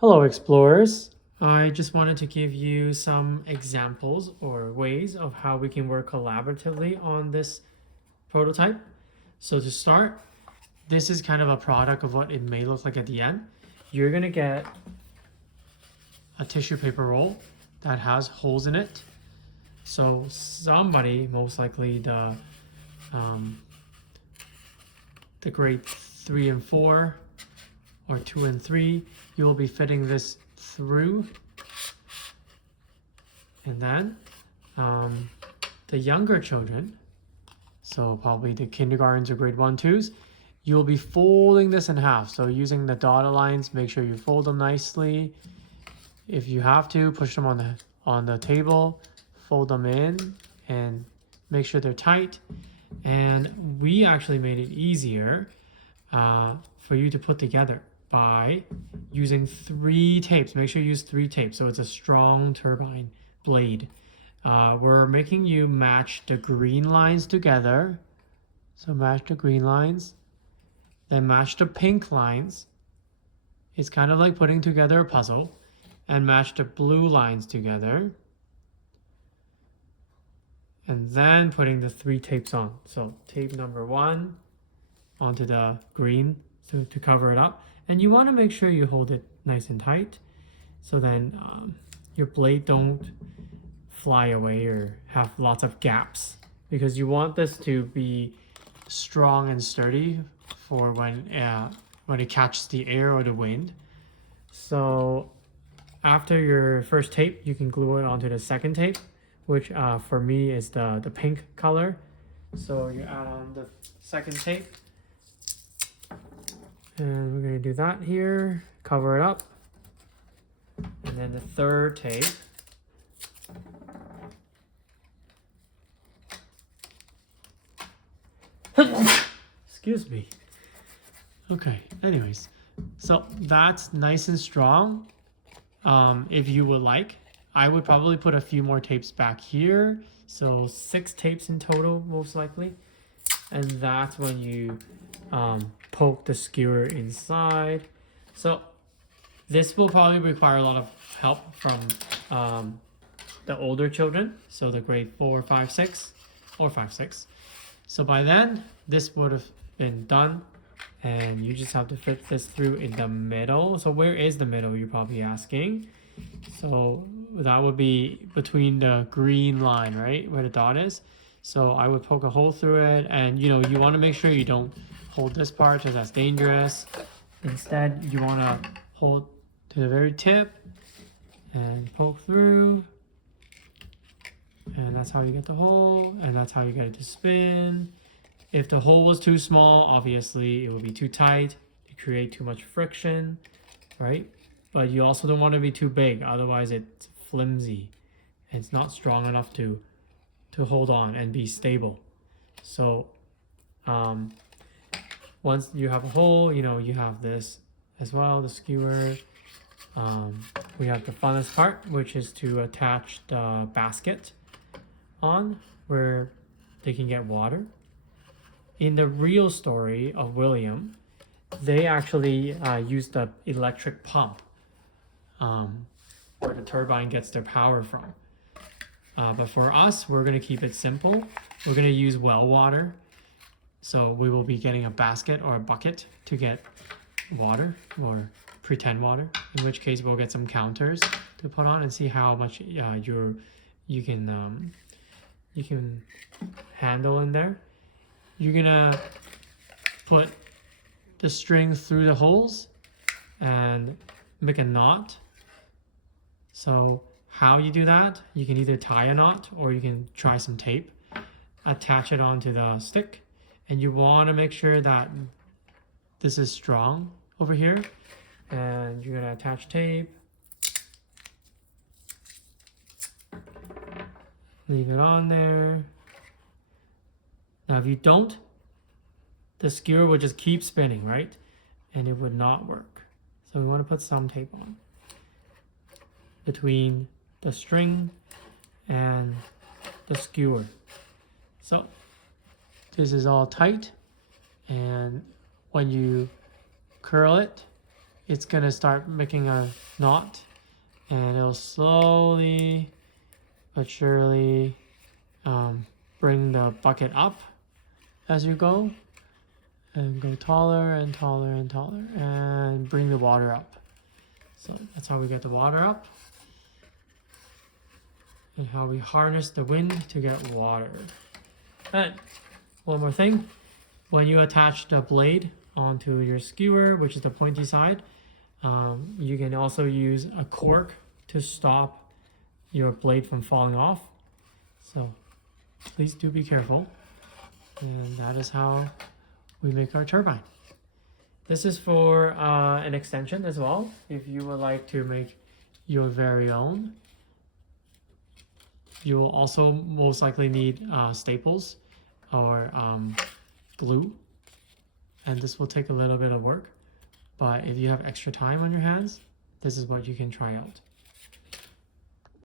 Hello, explorers. I just wanted to give you some examples or ways of how we can work collaboratively on this prototype. So to start, this is kind of a product of what it may look like at the end. You're gonna get a tissue paper roll that has holes in it. So somebody, most likely um, the grade 3 and 4 or 2 and 3, you will be fitting this through. And then the younger children, so probably the kindergartens or grade 1, 2s, you'll be folding this in half. So using the dotted lines, make sure you fold them nicely. If you have to, push them on the table, fold them in, and make sure they're tight. And we actually made it easier for you to put together by using 3 tapes. Make sure you use 3 tapes so it's a strong turbine blade. We're making you match the green lines together. So match the green lines, then match the pink lines. It's kind of like putting together a puzzle, and match the blue lines together. And then putting the 3 tapes on. So tape number 1 onto the green to cover it up. And you want to make sure you hold it nice and tight so then your blade don't fly away or have lots of gaps, because you want this to be strong and sturdy for when it catches the air or the wind. So after your first tape, you can glue it onto the second tape, which for me is the pink color. So you add on the second tape, and we're going to do that here, cover it up. And then the third tape, excuse me. Okay, anyways, so that's nice and strong. If you would like, I would probably put a few more tapes back here. So 6 tapes in total, most likely. And that's when you poke the skewer inside. So this will probably require a lot of help from the older children. So the grade 4, 5, 6, or 5, 6. So by then, this would have been done. And you just have to fit this through in the middle. So where is the middle, you're probably asking? So that would be between the green line, right, where the dot is. So I would poke a hole through it, and you want to make sure you don't hold this part because that's dangerous. Instead, you want to hold to the very tip and poke through, and that's how you get the hole, and that's how you get it to spin. If the hole was too small, obviously it would be too tight, it create too much friction, right? But you also don't want to be too big, otherwise it's flimsy. It's not strong enough to hold on and be stable. So once you have a hole, you have this as well, the skewer. We have the funnest part, which is to attach the basket on where they can get water. In the real story of William, they actually use the electric pump where the turbine gets their power from. But for us, we're going to keep it simple. We're going to use well water. So we will be getting a basket or a bucket to get water or pretend water, in which case we'll get some counters to put on and see how much you can handle in there. You're gonna put the string through the holes and make a knot. So how you do that, you can either tie a knot or you can try some tape, attach it onto the stick, and you want to make sure that this is strong over here, and you're gonna attach tape, leave it on there. Now if you don't, the skewer would just keep spinning, right? And it would not work. So we want to put some tape on between the string and the skewer. So this is all tight, and when you curl it, it's gonna start making a knot, and it'll slowly but surely bring the bucket up as you go, and go taller and taller and taller, and bring the water up. So that's how we get the water up, and how we harness the wind to get water. And one more thing, when you attach the blade onto your skewer, which is the pointy side, you can also use a cork to stop your blade from falling off. So please do be careful. And that is how we make our turbine. This is for an extension as well, if you would like to make your very own. You will also most likely need staples or glue, and this will take a little bit of work, but if you have extra time on your hands, this is what you can try out.